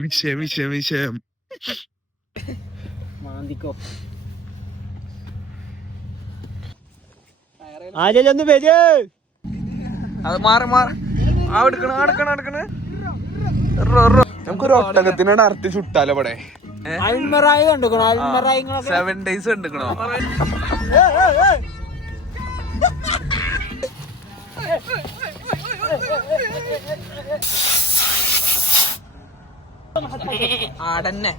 വിഷയം മാന്തിക്കോ ആരെയൊന്ന് വരൂ. അത് മാറി നമുക്കൊരു ഒട്ടകത്തിനാണ് അറുത്ത് ചുട്ടാലോ ഇവിടെ. അൽമറായി കണ്ടുക്കണോ? അൽമറായി 7 days കണ്ടുക്കണോ? ആടന്നെ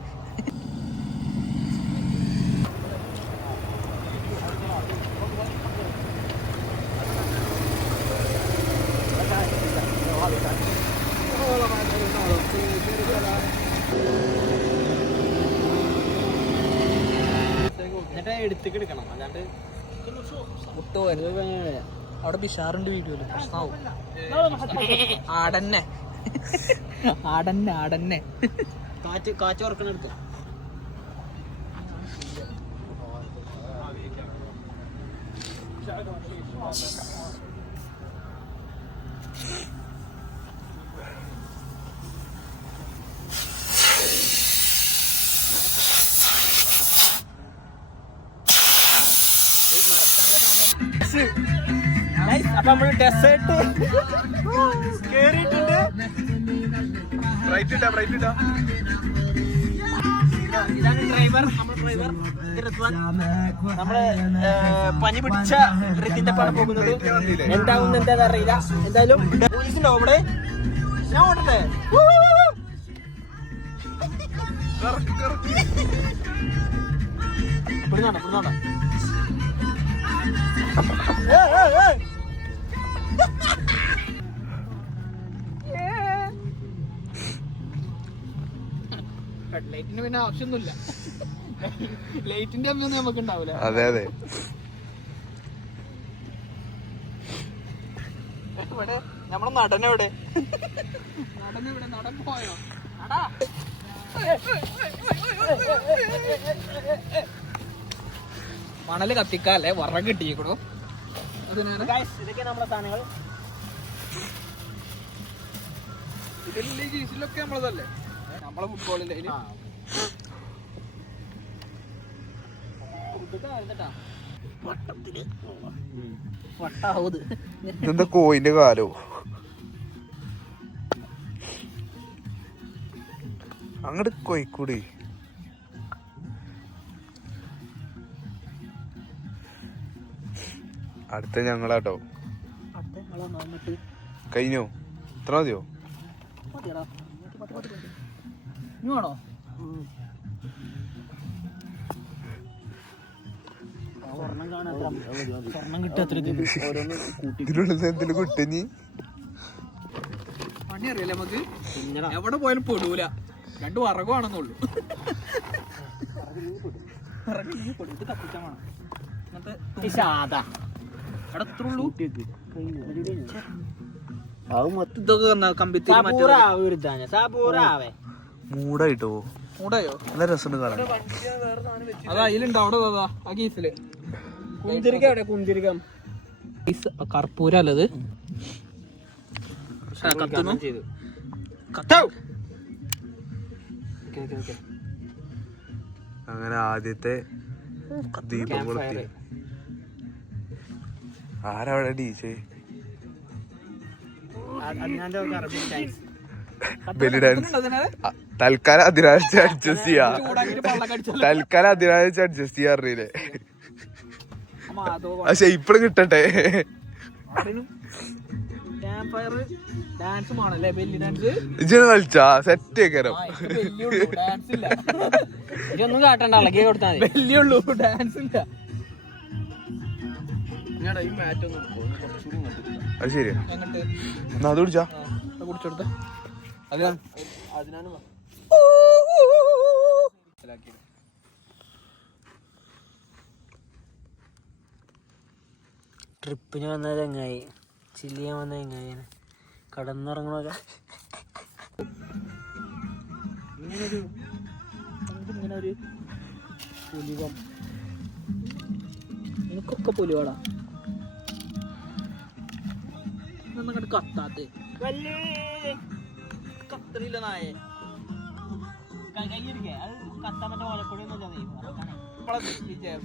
എന്നിട്ട് എടുത്തേക്ക് എടുക്കണം, അല്ലാണ്ട് അവിടെ ബിഷാറിന്റെ വീഡിയോയില് പ്രശ്നമാവും. ആടന്നെ ആടന്നെ ആടന്നെ കാറ്റ് ഉറക്കണം എടുക്ക. അപ്പൊ നമ്മള് ഡെസേർട്ട് കേറിയിട്ടുണ്ട്. ഇതാണ് ഡ്രൈവർ, നമ്മുടെ ഡ്രൈവർ നമ്മള് പനി പിടിച്ച ഋതിന്റെ പാടെ പോകുന്നത്. എന്താവുന്ന എന്താ അറിയില്ല. എന്തായാലും പോലീസിന്റെ അവിടെ ഞാൻ ഓടട്ടെ. ഇവിടുന്നാണ് ലൈറ്റിന് പിന്നെ ആവശ്യമൊന്നുമില്ല. ലൈറ്റിന്റെ അമ്മയൊന്നും നമുക്ക് ഉണ്ടാവില്ല. അതെ ഇവിടെ നമ്മളെ നടനെവിടെ നടൻ പോയോ? മണല് കത്തിക്കാല്ലേ വറ കിട്ടിയേക്കണു. ഇതൊക്കെ നമ്മളെ സാധനങ്ങൾ. ഇതിലൊക്കെ നമ്മളതല്ലേ, നമ്മളെ ഫുട്ബോളിന്റെ എന്താ കോയിന്റെ കാലോ അങ്ങോട്ട് കോയിക്കൂടി. അടുത്ത ഞങ്ങളാട്ടോ. കഴിഞ്ഞോ? ഇത്ര മതിയോ? ആണോ? സ്വർണം കിട്ടാത്ര ഇതിലുള്ള കുട്ടഞ്ഞി പണി അറിയില്ല നമുക്ക്. എവിടെ പോയാലും പൊടൂല, 2 വറകുവാണെന്നുള്ളൂ. ഇത് കത്തിച്ചാൽ വേണം. മൂടായിട്ടോ, മൂടായോ? നല്ല രസമുണ്ട് കാണാൻ. അത് അതിലുണ്ട് അവിടെ ആ കേസില്. കുന്തിരിക്ക എവിടെ? കുന്തിരിക്ക കർപ്പൂരല്ലത്. അങ്ങനെ ആദ്യത്തെ ദീപം കൊളുത്തി. ആരവിടെ ഡീജെ? തൽക്കാലം അതിനാഴ്ച അഡ്ജസ്റ്റ് ചെയ്യാറില്ലേ? പക്ഷെ ഇപ്പഴും കിട്ടട്ടെ. ഇജ് കളിച്ചാ സെറ്റ് ആക്കാരോ? ഇതൊന്നും കാട്ടണ്ട, ഇളകി കൊടുത്താൽ വലിയുള്ളൂ. ഡാൻസ് ഇല്ല. അത് ശരിയാ. അത് കുടിച്ചാ കുടിച്ചെടുത്ത ട്രിപ്പിന് വന്നത് എങ്ങായി, ചില്ല് ചെയ്യാൻ വന്നത് എങ്ങായി, കടന്നുറങ്ങണൊക്കെ ഇങ്ങനൊരു പുലിവം. എനിക്കൊക്കെ പുലിവാടാ. ഒന്നങ്ങോട്ട് കത്താത്ത വലിയ കത്തണില്ല നായെ കയ്യിരിക്കേ അത് കത്താൻ പറ്റ ഓലക്കൊടി വിജയം.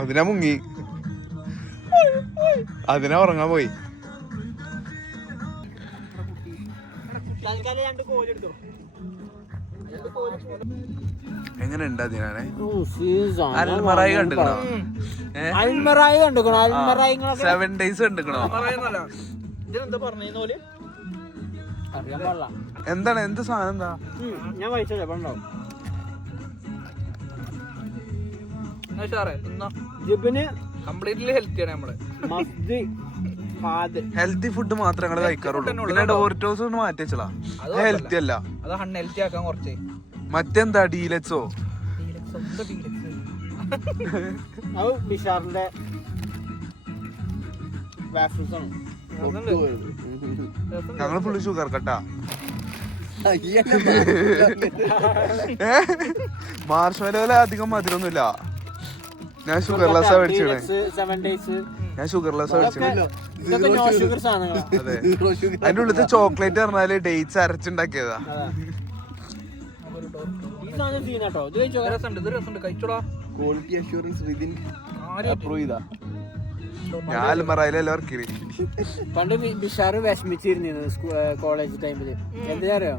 അതിനാ മുങ്ങി, അതിനാ ഉറങ്ങാൻ പോയി. തൽക്കാലം 2 കോലെടുത്തോ. എങ്ങനെ ഉണ്ട് അതിനാണ്? അൽമറായി കണ്ടിക്കണോ? 7 days കണ്ടിക്കണോ? ഇതിനെന്താ പറഞ്ഞോല് അറിയാൻ പാടില്ല. എന്താണ്, എന്ത് സാധനം? എന്താ ഞാൻ കഴിച്ചല്ലേ പണ്ടാവും. കംപ്ലീറ്റ്ലി ഹെൽത്തിയാണ് നമ്മള്. ഹെൽത്തി ഫുഡ് മാത്രമേ ഞങ്ങള് കഴിക്കാറുള്ളൂ. പിന്നെ ഡോറിറ്റോസ് കൊണ്ട് മാറ്റി വെച്ചതാ, ഹെൽത്തി അല്ല. അത് അൺഹെൽത്തി ആക്കാൻ കുറച്ച്. മറ്റെന്താ ഡീലക്സോ? അത് ബിഷാറിന്റെ ഞങ്ങള് ഫുള്ള് ഷുഗർ കട്ടാ. മാർഷ്മലോയില് അധികം മധുരമൊന്നുമില്ല. ഞാൻ ഷുഗർലെസ്സാ മേടിച്ചേ. ഞാൻ ഷുഗർലെസ്സാ മേടിച്ചേ. അതെ, അതിന്റെ ഉള്ളിലത്തെ ചോക്ലേറ്റ് പറഞ്ഞാല് ഡേറ്റ്സ് അരച്ചുണ്ടാക്കിയതാ. ക്വാളിറ്റി അഷ്യൂറൻസ് വിതിൻ അപ്രൂവ് ചെയ്താ. ഞാൻ അൽമറായിലല്ല വർക്ക് ചെയ്ത്. പണ്ട് ബിഷാറ് വിഷമിച്ചിരുന്നു കോളേജ് ടൈമില്. എന്താ അറിയോ,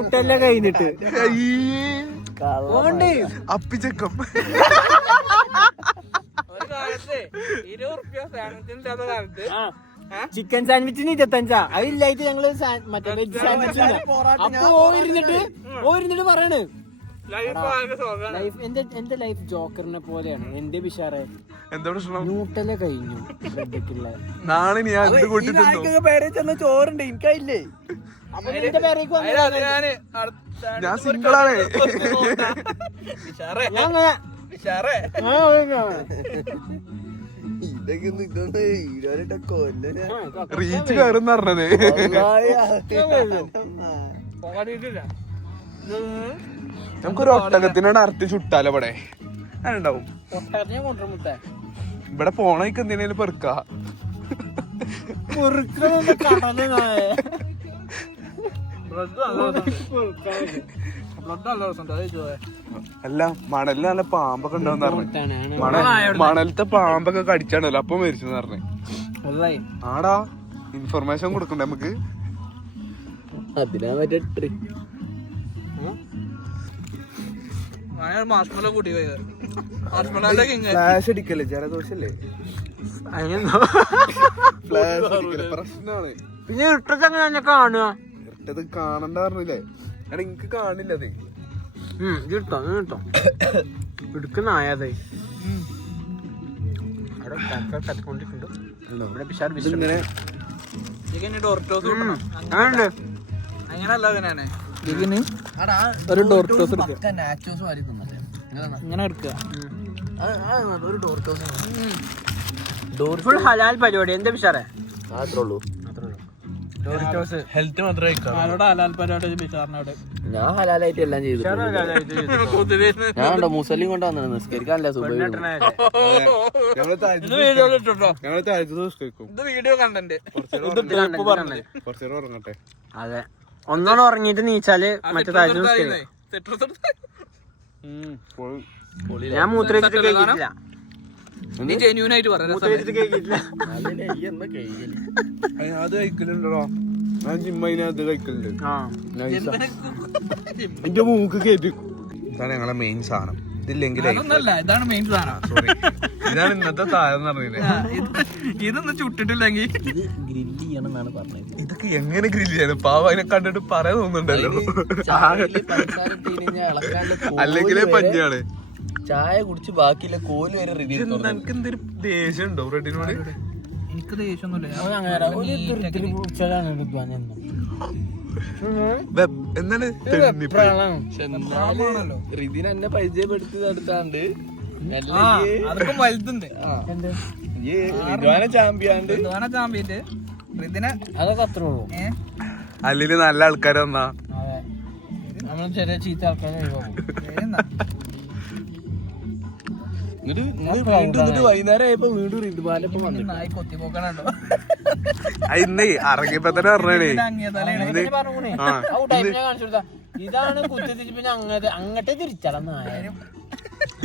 ന്യൂട്ടല്ല കഴിഞ്ഞിട്ട് അപ്പിച്ചക്കം. ചിക്കൻ സാൻഡ്വിച്ചിന് 25. അതില്ലായിട്ട് ഞങ്ങള് മറ്റേ വെജ് സാൻഡ്വിച്ച്. അപ്പൊ ഓരിന്നിട്ട് പറയണ് എന്റെ ലൈഫ് ജോക്കറിനെ പോലെയാണ്. എന്റെ ബിഷാറെ എന്താ പ്രശ്നം? ന്യൂട്ടല്ല കഴിഞ്ഞു. നാളെ ഞാൻ എന്ത് കൂട്ടി പേരെ ചെന്ന ചോറുണ്ട് എനിക്കായില്ലേ. ഞാൻ സിംഗിളാണ്. റീച്ച് കയറുന്ന പറഞ്ഞത്. നമുക്കൊരു ഒട്ടകത്തിനോട് അറുത്ത് ചുട്ടാലോ ഇവിടെ? അതുണ്ടാവും. ഇവിടെ പോണേക്ക് എന്തിനേലും പെറുക്ക. അല്ല, മണലിൽ നല്ല പാമ്പൊക്കെ ഉണ്ടാവും പറഞ്ഞു. മണലത്തെ പാമ്പൊക്കെ കടിച്ചാണല്ലോ അപ്പൊ മരിച്ചെന്ന് പറഞ്ഞേ. ആടാ, ഇൻഫർമേഷൻ കൊടുക്കണ്ടേ നമുക്ക്? അതിനാ മറ്റേ ട്രിക്ക്. ഫ്ലാഷ് അടിക്കല്ലേ, ജലദോഷല്ലേ? പ്രശ്നമാണ്. പിന്നെ ഇട്ടത് എങ്ങനെ കാണുക? ഇട്ടത് കാണണ്ട പറഞ്ഞില്ലേ? എടാ എനിക്ക് കാണില്ല അത്. കിട്ടോ എടുക്കുന്നായത്. ഒരു ഡോർട്ടോസ് ഇങ്ങനെ എടുക്കുക. ഫുൾ ഹലാൽ പരിപാടി. എന്താ ബിഷാറേ? ഹെൽത്ത് മാത്രമേ ഹലാൽ പരിപാടി ബിഷാറിനോട്. ഞാൻ ഹലാലായിട്ട് എല്ലാം ചെയ്തു. ഞാൻ മുസ്ലിം കൊണ്ട് വന്നത് നിസ്കരിക്കാനല്ല. Video content ഉറങ്ങട്ടെ. അതെ, ഒന്നോളം ഉറങ്ങിട്ട് നീച്ചാല് മറ്റേ താഴ്ച. ഞാൻ മൂത്രയിച്ചിട്ട് കേൾക്കില്ല. അത് കഴിക്കലുണ്ടോ? ഞാൻ ജിമ്മത് കഴിക്കലുണ്ട്. എന്റെ മൂക്ക് കേട്ടു. ഇതാണ് ഞങ്ങളെ മെയിൻ സാധനം. ഇതില്ലെങ്കിൽ ഇതാണ് മെയിൻ സാധനം. ഇതാണ് ഇന്നത്തെ താരം പറഞ്ഞില്ലേ? ഇതൊന്നും ചുട്ടിട്ടില്ലെങ്കിൽ ഗ്രില്ല് ചെയ്യണമെന്നാണ് പറഞ്ഞത്. ഇതൊക്കെ എങ്ങനെ ഗ്രില്ല് ചെയ്യണം? പാവ അതിനെ കണ്ടിട്ട് പറയാൻ തോന്നുന്നുണ്ടല്ലോ. അല്ലെങ്കിലേ പഞ്ഞാണ്. ചായ കുടിച്ച് ബാക്കിയില്ല കോല് വരെ റെഡി. എനിക്ക് എന്തൊരു ദേഷ്യം ഉണ്ടോ റെഡിനോട്? എനിക്ക് ദേഷ്യമൊന്നുമില്ല. എന്താണ് റിദിനെ എന്നെ പരിചയപ്പെടുത്തി നടത്താണ്ട് അതൊക്കെ വലുതുണ്ട്. ചാമ്പ്യാണ്ട് അതൊക്കെ അത്രേ ഉള്ളൂ. അല്ലില് നല്ല ആൾക്കാർ വന്നാ നമ്മൾ ചെറിയ ചീത്ത ആൾക്കാരെ വൈകുന്നേരം ആയപ്പോ വീണ്ടും റിദ്വാനൊപ്പം വന്നു. നായി കൊത്തിപ്പോക്കണോ ഇന്നേ ഇറങ്ങിയപ്പോ തന്നെ പറഞ്ഞേ ഇതാണ് കുത്തിത്തിരിപ്പ്. അങ്ങോട്ടേ തിരിച്ചടന്നായാലും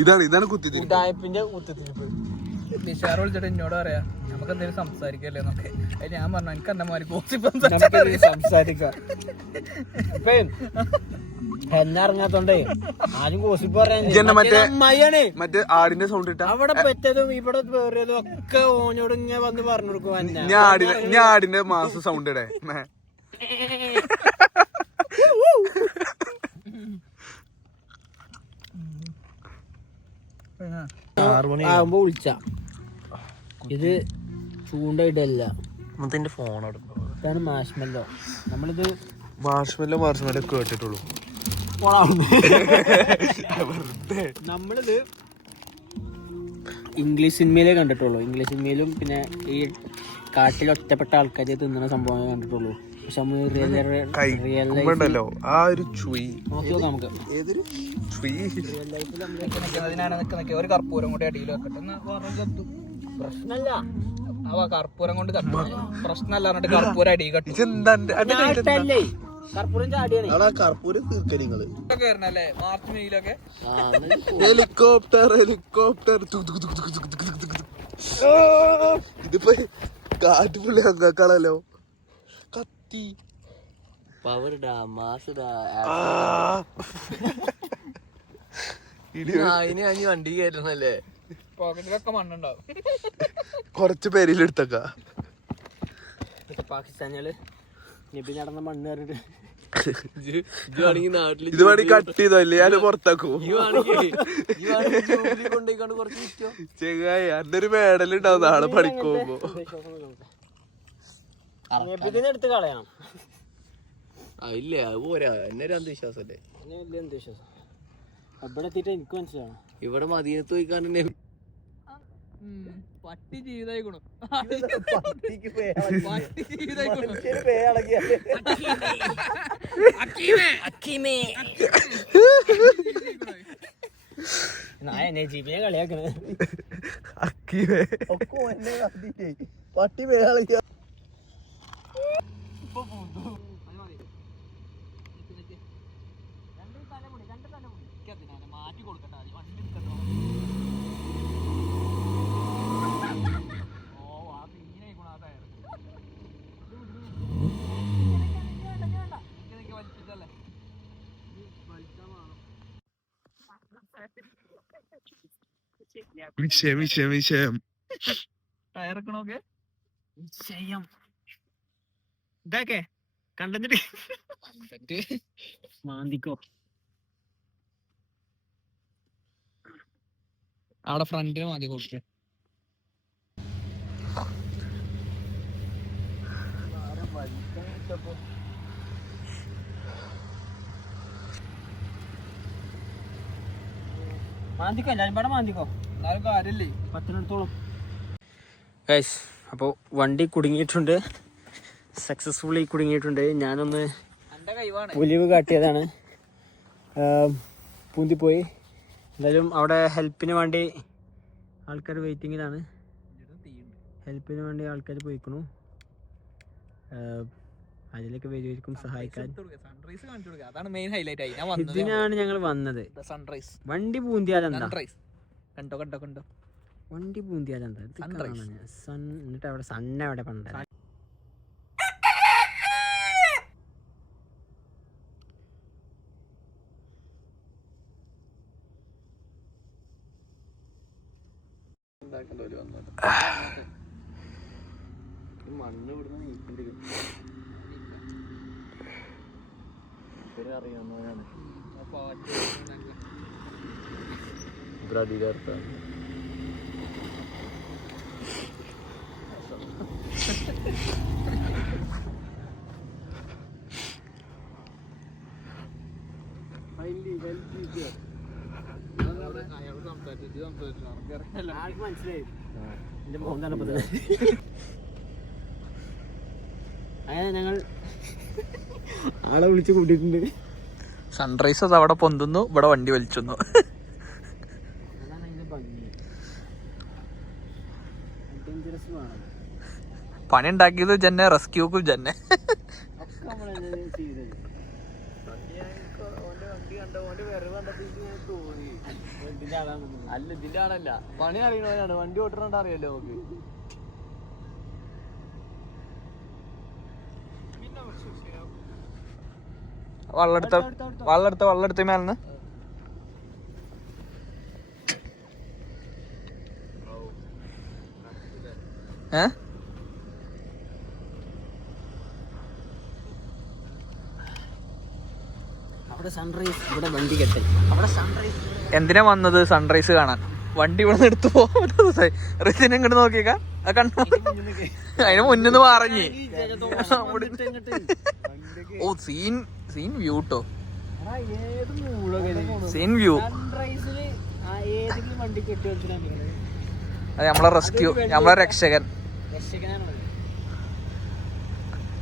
ഇതാണ് കുത്തിത്തിരിപ്പ്. ഉടായ്പിന്റെ കുത്തിത്തിരിപ്പ്. നിഷാർ വിളിച്ചിട്ട് എന്നോട് പറയാ നമുക്ക് എന്തെങ്കിലും സംസാരിക്കല്ലേ എന്നൊക്കെ. ഞാൻ പറഞ്ഞു എനിക്ക് അന്നമാരി സംസാരിക്കാം. എന്നറിഞ്ഞാത്തോണ്ടേ ആരും ഗോസിപ്പ് പറയാൻ മറ്റേ ആടിന്റെ സൗണ്ട് ഇട്ടാ അവിടെ പറ്റതും ഇവിടെ വേറിയതും ഒക്കെ ഓനോട് ഇങ്ങനെ വന്ന് പറഞ്ഞു കൊടുക്കും. ഞാൻ ആടിന്റെ മാസം സൗണ്ട് ഇടേ ആകുമ്പോ വിളിച്ച ഇത് ചൂണ്ടയിടല്ല. ഫോൺ ഇതാണ് മാഷ്മെല്ലോ. നമ്മളിത് മാർഷ്മെല്ലോ കേട്ടിട്ടുള്ളൂ. നമ്മളിത് ഇംഗ്ലീഷ് സിനിമയിലേ കണ്ടിട്ടുള്ളൂ. ഇംഗ്ലീഷ് സിനിമയിലും പിന്നെ ഈ കാട്ടിൽ ഒറ്റപ്പെട്ട ആൾക്കാരെ തിന്നുന്ന സംഭവമേ കണ്ടിട്ടുള്ളൂ. പക്ഷെ നമ്മള് ആ ഒരു ചുയി നമുക്ക് ഒരു കർപ്പൂരം കൂടി അടിയിൽ വെക്കട്ടെ. പ്രശ്നല്ല കർപ്പൂരം കൊണ്ട് പ്രശ്നമല്ല പറഞ്ഞിട്ട് കർപ്പൂരം അടി കെട്ടും. കർപ്പൂരം ചാടിയാണ്. കർപ്പൂരം തീർക്കലിങ്ങള് ല്ലേ മാർച്ച് മെയിലൊക്കെ ഹെലികോപ്റ്റർ ഇതിപ്പോ കാറ്റ് പുള്ളി അങ്ങാക്കാണല്ലോ. കത്തി പവറിടാ മാസിടാ വണ്ടി കയറ്റുന്നല്ലേ. പോക്കറ്റിലൊക്കെ മണ്ണുണ്ടാവും. കൊറച്ച് പേരിലെടുത്തക്ക പാകിസ്ഥാനികള് നബി നടന്ന മണ്ണ് കയറിട്ട് ഇത് വേണി കട്ട് ചെയ്തല്ലേ ഞാൻ പുറത്താക്കൂ. ചെങ്ങായി അന്നൊരു മെഡൽ ഉണ്ടാവും നാളെ പഠിക്കുമ്പോ. എടുത്ത് കളയണം. ഇല്ല അത് പോരാ. എന്നൊരു അന്ധവിശ്വാസല്ലേ. വലിയ അന്ധവിശ്വാസം. ഇവിടെ എത്തിയിട്ട് എനിക്ക് മനസ്സിലാണ്. ഇവിടെ മദീനത്ത് പോയി കാണുന്നേ പട്ടി ജീവിതമായി ഗുണം. ജീപ്പിനെ കളിയാക്കണേ പട്ടി പേയാളിക്ക. മാറ്റി കൊടുക്കട്ടെ. ടയറൊക്കെ ഇതൊക്കെ കണ്ടിട്ട് മാന്തിക്കോ. അവിടെ ഫ്രണ്ടിന് മാന്തി കൊടുക്കേ. മാന്തിക്കോ എല്ലാരും പാടെ മാന്തിക്കോ. എന്നാലും കാര്യല്ലേ പത്തിനടുത്തോളം. ഗൈസ് അപ്പോൾ വണ്ടി കുടുങ്ങിയിട്ടുണ്ട്. സക്സസ്ഫുള്ളി കുടുങ്ങിയിട്ടുണ്ട്. ഞാനൊന്ന് ഒലിവ് കാട്ടിയതാണ്. പൂന്തിപ്പോയി. എന്തായാലും അവിടെ ഹെൽപ്പിന് വേണ്ടി ആൾക്കാർ വെയിറ്റിങ്ങിലാണ്. ഹെൽപ്പിന് വേണ്ടി ആൾക്കാർ പോയിക്കണു. അതിലേക്ക് വരുമായിരിക്കും സഹായിക്കാൻ. ഇതിനാണ് ഞങ്ങൾ വന്നത്. സൺറൈസ് വണ്ടി പൂന്തിയാലെന്താ? കണ്ടോ കണ്ടോ കണ്ടോ വണ്ടി പൂന്തിയാലെന്താ? സൺ എന്നിട്ട് അവിടെ സണ്ണ അവിടെ പണ്ട. മണ്ണ് ഇവിടുന്ന് നീക്കേണ്ടിരും. അറിയാവുന്നവരാണ് ബ്രഡിലർത്ത. മനസ്സിലായി എന്റെ മോൻ തന്നെ. അങ്ങനെ ഞങ്ങൾ ആളെ വിളിച്ച് കൂട്ടിയിട്ടുണ്ട്. സൺറൈസ് അത് അവിടെ പൊന്തുന്നു, ഇവിടെ വണ്ടി വലിച്ചുന്നു. അതാണ് അതിന്റെ ഭംഗി. പണി ഉണ്ടാക്കിയത് ജന്നെ, റെസ്ക്യൂക്കും ജന്നെ. അല്ല ഇതിന്റെ ആളല്ല, പണി അറിയണവനാണ്. വണ്ടി ഓട്ടണോണ്ട് അറിയാലോ നമുക്ക്. വെള്ളെടുത്ത മേലെന്ന് അവിടെ സൺറൈസ്, ഇവിടെ വണ്ടി കെട്ടൽ. അവിടെ സൺറൈസ് എന്തിനാ വന്നത്? സൺറൈസ് കാണാൻ. വണ്ടി ഇവിടെ നിന്ന് എടുത്തു പോകാൻ. റിസിനെ ഇങ്ങോട്ട് നോക്കിയേക്ക, അത് കണ്ടു. അതിന് മുന്നിന്ന് പറഞ്ഞ് ഓ സീൻ വ്യൂ ട്ടോ, സീൻ വ്യൂ. വണ്ടി കെട്ടി വെച്ചിട്ടാണ് അത് നമ്മളെ റെസ്ക്യൂ, നമ്മളെ രക്ഷകൻ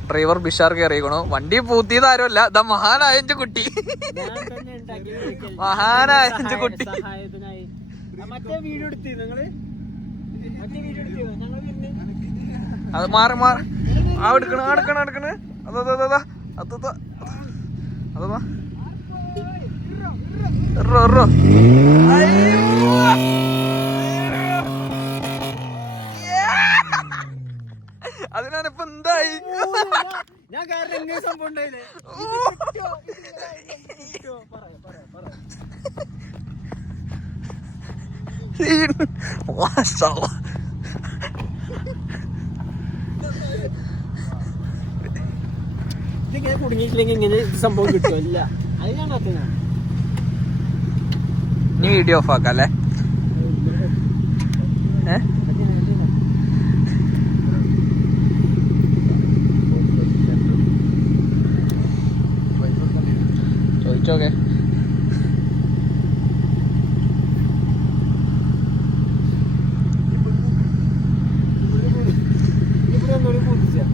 ഡ്രൈവർ ബിഷാർ കയറിയിക്കണു. വണ്ടി പൂത്തിയത് ആരുമല്ല, ഇതാ മഹാനായ കുട്ടി, മഹാനായ കുട്ടി. അത് മാറി ആ എടുക്കണ അതാ അതിനാണ് ഇപ്പൊ എന്തായി. ഞാൻ കാരണം എങ്ങനെ സംഭവം ഉണ്ടായില്ലേ? ഇതിങ്ങനെ കുടുങ്ങിയിട്ടില്ലെങ്കിൽ ഇങ്ങനെ സംഭവം കിട്ടുമല്ല. അത് ഞാൻ കത്തുന്ന നീ വീഡിയോ ഓഫ് ആക്കാം അല്ലേ? ചോദിച്ചോക്കെ.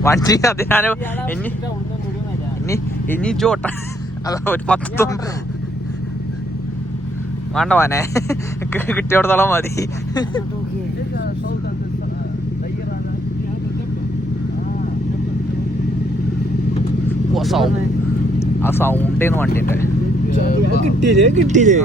വണ്ടി അതിനാണ് ഇനി ചോട്ട അതാ ഒരു 10 വേണ്ട വാനെ, കിട്ടിയോടത്തോളം മതി. ആ സൗണ്ടേന്ന് വണ്ടിന്റെ കിട്ടിയില്ലേ?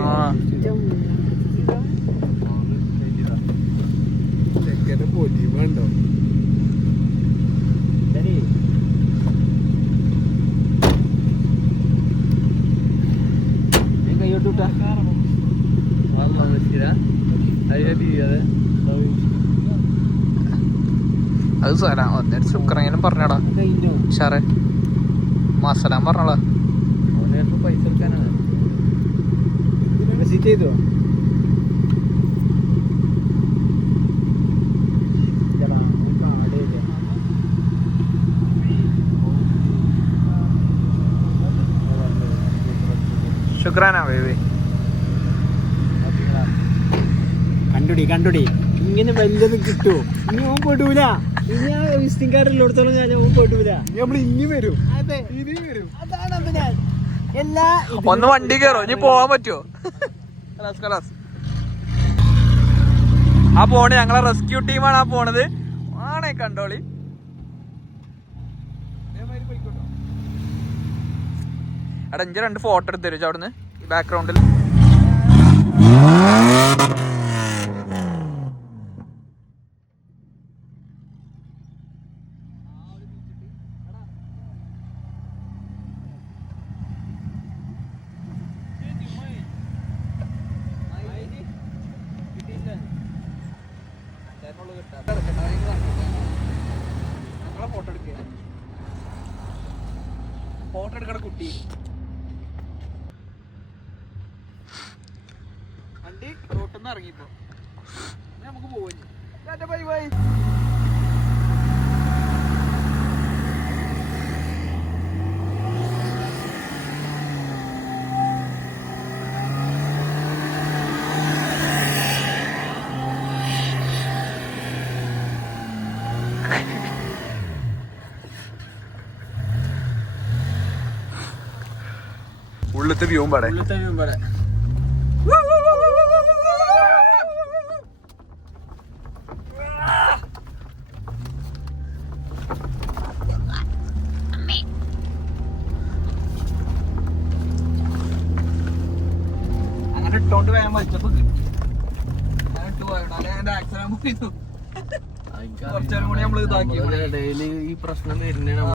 അത് സലാം ഒന്നൊരു ശുക്രനും പറഞ്ഞടാ ഷാറെ, മാസലാം പറഞ്ഞോളാ. പൈസ എടുക്കാനാണ്. വിസിറ്റ് ചെയ്തോ? ശുക്രാനാ ബേബി. കണ്ടുടി ഇങ്ങനെ വല്ലതും കിട്ടുമോ? ഇനി ഓൻ പെടൂല. ഇനി ആ വിസിറ്റിംഗ് കാർഡ് ഉള്ളിടത്തോളം ഞാൻ ഓൻ പെടൂല. നമ്മൾ ഇനി വരും. അതെ, ഇനി വരും. അതാണ് ഞാൻ എല്ലാ ഒന്ന് വണ്ടി കയറോ, ഇനി പോവാൻ പറ്റുമോ? ആ പോണ് ഞങ്ങളെ റെസ്ക്യൂ ടീമാണ്. ആ പോണത് ആണേ കണ്ടോളി. എടാ ഇഞ്ചി 2 ഫോട്ടോ എടുത്ത് തരും അവിടുന്ന് ഈ ബാക്ക്ഗ്രൗണ്ടിൽ. ഫോട്ടോ എടുക്കണ കുട്ടി വണ്ടി റോട്ടിന്ന് ഇറങ്ങിപ്പോ നമുക്ക് പോവാ. Bye bye. ഉള്ളത്തെ വ്യൂവും പാടെ. ഇട്ടോണ്ട് വേഗം വലിച്ചപ്പോ ഇട്ട് പോയോട്ടോ അല്ലെ എന്റെ ആക്സിഡന്റ് പോയിരുന്നു കുറച്ചേരം കൂടി നമ്മള് ഇതാക്കി ഡെയിലി ഈ പ്രശ്നം വരുന്നേ